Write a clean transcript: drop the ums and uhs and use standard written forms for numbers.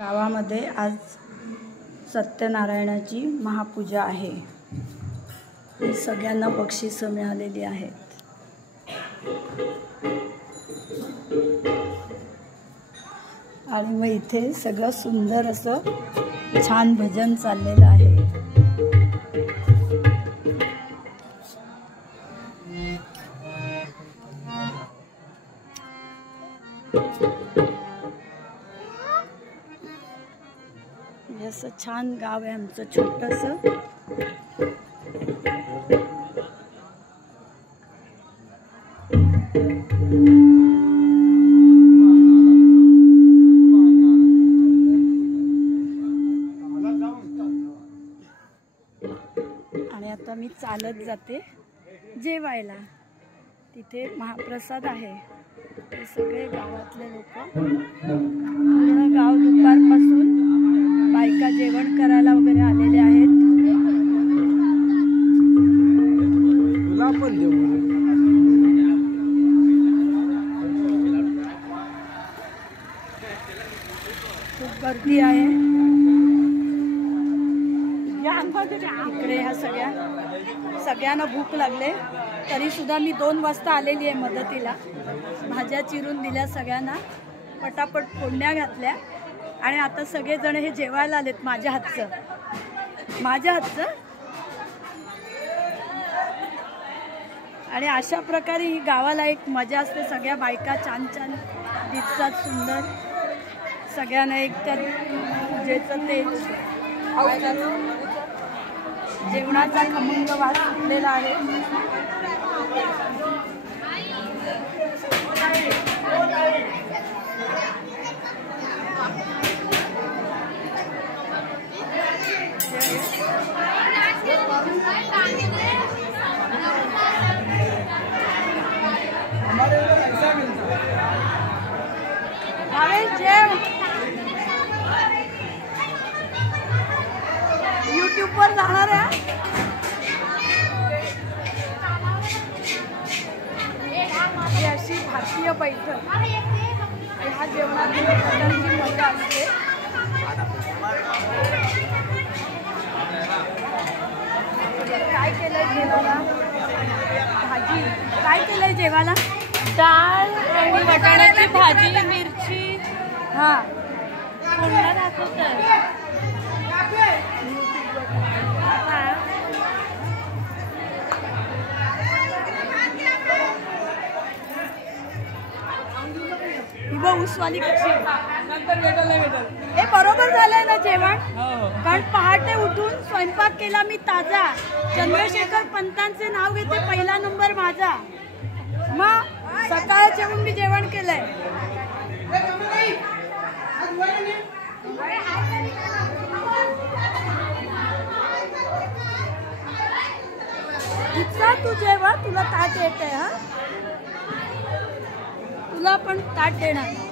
गावामध्ये आज सत्यनारायणाची महापूजा आहे। सगळ्यांना बक्षिसं मिळालेली आहेत। आणि मग इथे सगळं सुंदर असं छान भजन चाललेलं आहे। असं छान गाव आहे आमचं छोटंसं। आणि आता मी चालत जाते जेवायला। तिथे महाप्रसाद आहे। ते सगळे गावातले लोक पूर्ण गाव दुपारपासून बायका जेवण करायला वगैरे आलेले आहेत। खूप गर्दी आहे इकडे। ह्या सगळ्यांना भूक लागले तरी सुद्धा मी 2 वाजता आलेली आहे मदतीला। भाज्या चिरून दिल्या सगळ्यांना, पटापट फोडण्या घातल्या आणि आता सगळेजण हे जेवायला आलेत माझ्या हातचं। आणि अशा प्रकारे ही गावाला एक मजा असते। सगळ्या बायका छान छान दिसतात, सुंदर। सगळ्यांना एक तर पूजेचं ते जेवणाचा खमंग वास सुटलेला आहे। यूट्यूब पर जाणार आहे। ही अशी भारतीय बैठक, ह्या जेवणाची प्रकारची मजा असते। काय केलंय जेवायला? भाजी काय केलंय जेवायला? डाळ आणि वाटाण्याची भाजी, मिरची। हां, पुन्हा दाखवतात। उसवाली कशी हे बरोबर झालंय ना जेवण? कारण पहाटे उठून स्वयंपाक केला मी ताजा। चंद्रशेखर पंतांचे नाव घेते, पहिला नंबर माझा। मग सकाळचे येऊन मी जेवण केलंय। इतका तू जेवा, तुला ताट येते। हा, तुला पण ताट देणार।